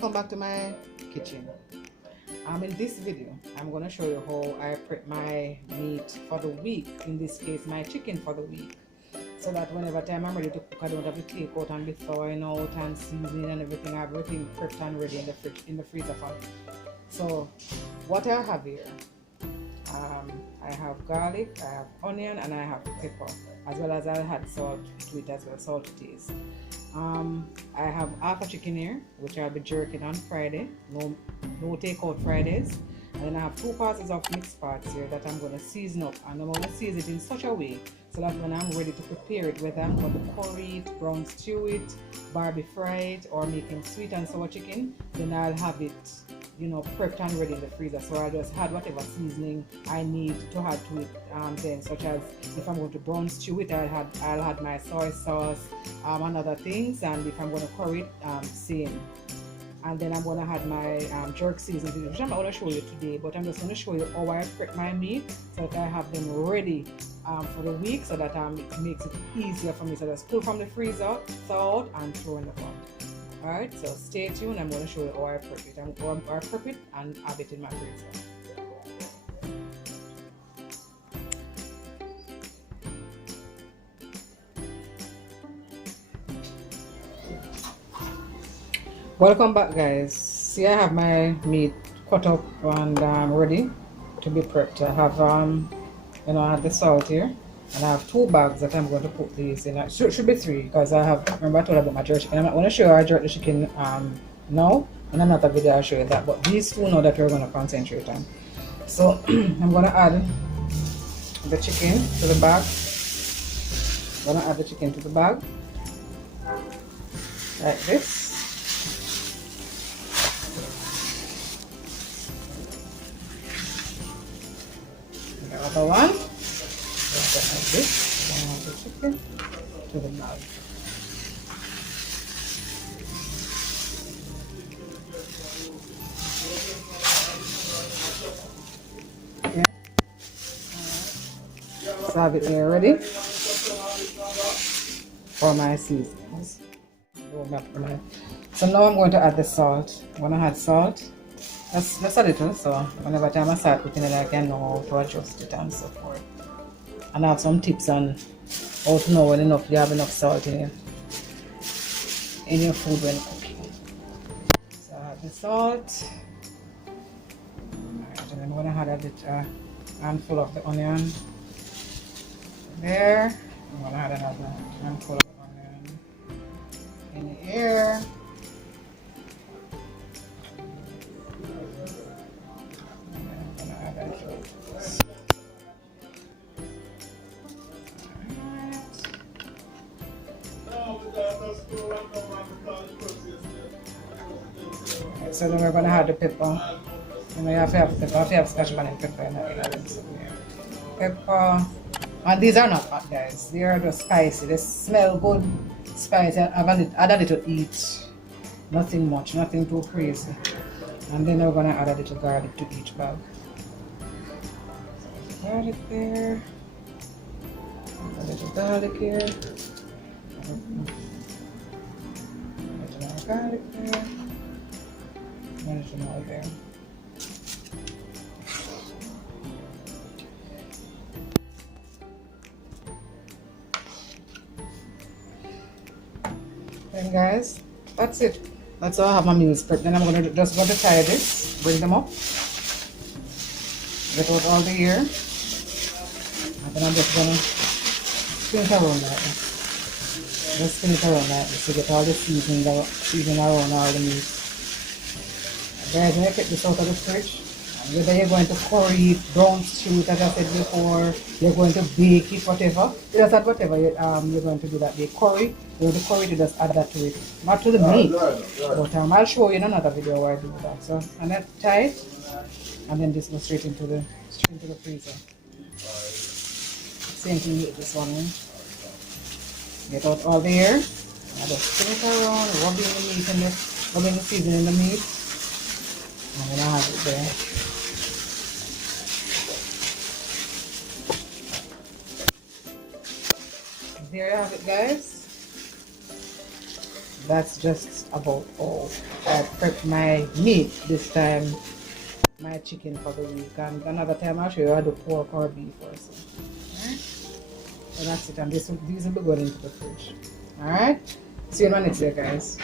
Welcome back to my kitchen. In this video I'm going to show you how I prep my meat for the week, in this case my chicken for the week, so that whenever time I'm ready to cook I don't have to take out and be thawing out and seasoning and everything. I have everything prepped and ready in the fridge, in the freezer for me. So what I have here, I have garlic, I have onion, and I have pepper, as well as I had salt to it as well, salt to taste. I have half a chicken here, which I'll be jerking on Friday. No takeout Fridays. And then I have 2 parts of mixed parts here that I'm going to season up, and I'm going to season it in such a way so that when I'm ready to prepare it, whether I'm going to curry it, brown stew it, barbie fry it, or making sweet and sour chicken, then I'll have it, you know, prepped and ready in the freezer. So I'll just add whatever seasoning I need to add to it, then, such as if I'm going to brown stew it, I'll add my soy sauce and other things, and if I'm going to curry it, same. And then I'm going to add my jerk seasoning, which I'm not going to show you today, but I'm just going to show you how I prep my meat so that I have them ready for the week, so that it makes it easier for me. So just pull from the freezer, thaw out, and throw in the pot. Alright, so stay tuned. I'm going to show you how I prep it. I'm going to prep it and add it in my freezer. Welcome back, guys. See, I have my meat cut up and ready to be prepped. I have you know, I have the salt here, and I have 2 bags that I'm going to put these in. It should be 3, because I have, remember I told you about my jerk chicken. I'm not going to show you how I jerk the chicken now, and another video I'll show you that, but these 2 now that we're going to concentrate on. So I'm going to add the chicken to the bag. I'm going to add the chicken to the bag like this. Another one, just like this, and add the chicken to the bag. Okay. So I have it there ready for my seasonings. So now I'm going to add the salt. I'm going to add salt. Just a little, so whenever time I start cooking it, I can know how to adjust it and so forth. And I have some tips on how to know when you have enough salt in your food when cooking. So I have the salt. Alright, and I'm going to add a handful of the onion there. I'm going to add another handful of onion in here. So then we're going to add the pepper. You know, you have to have pepper. You have to have scotch bonnet pepper in that. Pepper. And these are not hot, guys. They are just spicy. They smell good, spicy. I've add a little each. Nothing much, nothing too crazy. And then we're going to add a little garlic to each bag. Garlic there. A little garlic here. A little more garlic there. A little more there. And guys, that's it. That's all I have my meals prepped. Then I'm going to just tie this, bring them up, get out all the air, and then I'm just going to spin it around like this. Just spin it around like this to get all the seasoning around all the meat. Guys, when you take this out of the fridge, whether you're going to curry it, brown stew it, as I said before, you're going to bake it, whatever. Just add whatever you're going to do that day. Curry, you're going to curry it, just add that to it. Not to the meat, but I'll show you in another video where I do that. So, and then tie it, and then this goes straight into the freezer. Same thing with this one. Get out all the air, and just spin it around, rubbing the meat in the, rubbing the seasoning in the meat. I'm going to have it there. There you have it, guys. that's just about all. I prep my meat this time, my chicken for the week, and another time I'll show you how to pork or beef also. Alright? So that's it, and these will be going into the fridge. Alright? See you in my next day, guys.